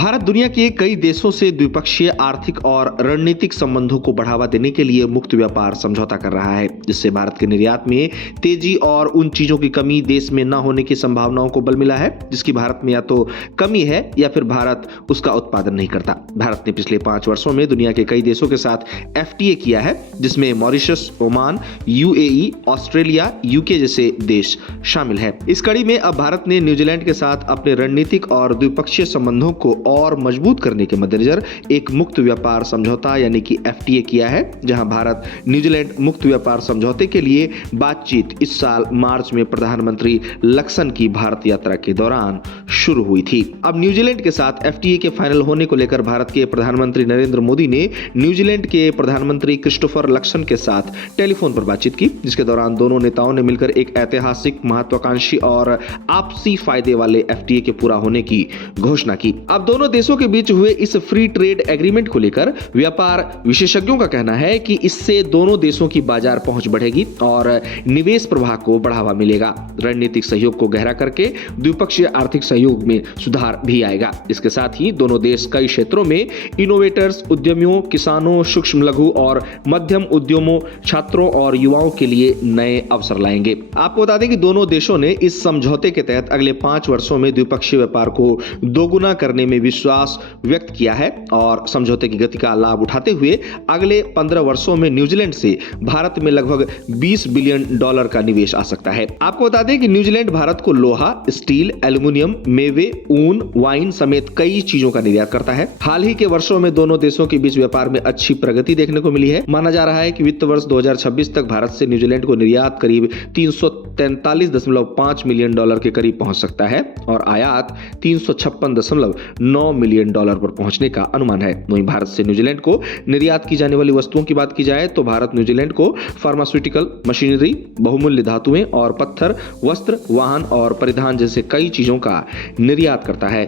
भारत दुनिया के कई देशों से द्विपक्षीय आर्थिक और रणनीतिक संबंधों को बढ़ावा देने के लिए मुक्त व्यापार समझौता कर रहा है, जिससे भारत के निर्यात में तेजी और उन चीजों की कमी देश में न होने की संभावनाओं को बल मिला है जिसकी भारत में या तो कमी है या फिर भारत उसका उत्पादन नहीं करता। भारत ने पिछले 5 वर्षों में दुनिया के कई देशों के साथ एफटीए किया है, जिसमें Mauritius, Oman, UAE, Australia, UK जैसे देश शामिल है। इस कड़ी में अब भारत ने न्यूजीलैंड के साथ अपने रणनीतिक और द्विपक्षीय संबंधों को और मजबूत करने के मद्देनजर एक मुक्त व्यापार समझौता यानी कि एफटीए किया है, जहां भारत न्यूजीलैंड मुक्त व्यापार समझौते के लिए बातचीत इस साल मार्च में प्रधानमंत्री लक्सन की भारत यात्रा के दौरान शुरू हुई थी। अब न्यूजीलैंड के साथ एफटीए के फाइनल होने को लेकर भारत के प्रधानमंत्री नरेंद्र मोदी ने न्यूजीलैंड के प्रधानमंत्री क्रिस्टोफर लक्सन के साथ टेलीफोन पर बातचीत की, जिसके दौरान दोनों नेताओं ने मिलकर एक ऐतिहासिक, महत्वाकांक्षी और आपसी फायदे वाले एफटीए के पूरा होने की घोषणा की। अब दोनों देशों के बीच हुए इस फ्री ट्रेड एग्रीमेंट को लेकर व्यापार विशेषज्ञों का कहना है कि इससे दोनों देशों की बाजार पहुंच बढ़ेगी और निवेश प्रवाह को बढ़ावा मिलेगा। रणनीतिक सहयोग को गहरा करके द्विपक्षीय आर्थिक सहयोग में सुधार भी आएगा। इसके साथ ही दोनों देश कई क्षेत्रों में इनोवेटर्स, उद्यमियों, किसानों, सूक्ष्म लघु और मध्यम उद्यमों, छात्रों और युवाओं के लिए नए अवसर लाएंगे। आपको बता दें कि दोनों देशों ने इस समझौते के तहत अगले 5 वर्षों में द्विपक्षीय व्यापार को दोगुना करने में विश्वास व्यक्त किया है और समझौते की गति का लाभ उठाते हुए अगले 15 वर्षों में न्यूजीलैंड से भारत में लगभग $20 बिलियन का निवेश आ सकता है। आपको बता दें कि न्यूजीलैंड भारत को लोहा, स्टील, एल्युमिनियम, मेवे, ऊन, वाइन समेत कई चीजों का निर्यात करता है। हाल ही के वर्षों में दोनों देशों के बीच व्यापार में अच्छी प्रगति देखने को मिली है। माना जा रहा है कि वित्त वर्ष 2026 तक भारत से न्यूजीलैंड को निर्यात करीब $343.5 मिलियन के करीब पहुंच सकता है और आयात $356.9 मिलियन पर पहुंचने का अनुमान है। वहीं भारत से न्यूजीलैंड को निर्यात की जाने वाली वस्तुओं की बात की जाए तो भारत न्यूजीलैंड को फार्मास्यूटिकल, मशीनरी, बहुमूल्य धातुएं और पत्थर, वस्त्र, वाहन और परिधान जैसे कई चीजों का निर्यात करता है।